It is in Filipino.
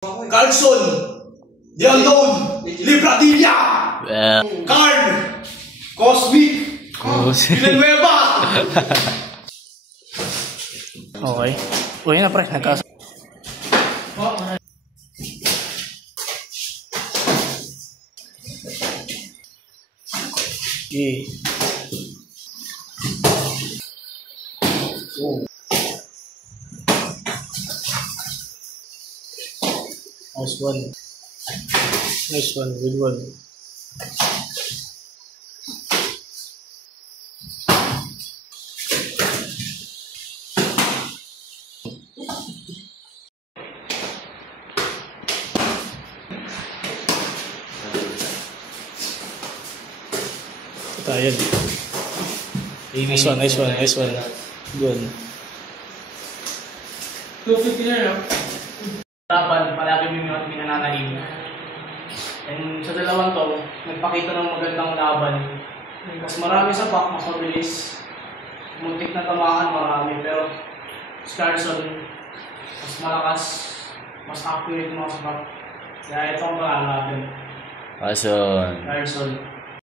Carlson, The Unknown, Libradilla, Carl, Cosmic, Villanueva. Okay. Uy na pre, nagkas. Okay. Oh. Nice one. Nice one, good one. Tayo. Nice one, nice one, nice one. Good. 250 na no? Laban, palagi may mga pinananaig. And sa dalawang to, nagpakita ng magandang laban. Mas marami sa back, mas mabilis. Muntik na tamaan, marami. Pero Carlson, mas malakas, mas accurate mga sa back. Kaya ito ang pangalan natin. Carlson. Carlson.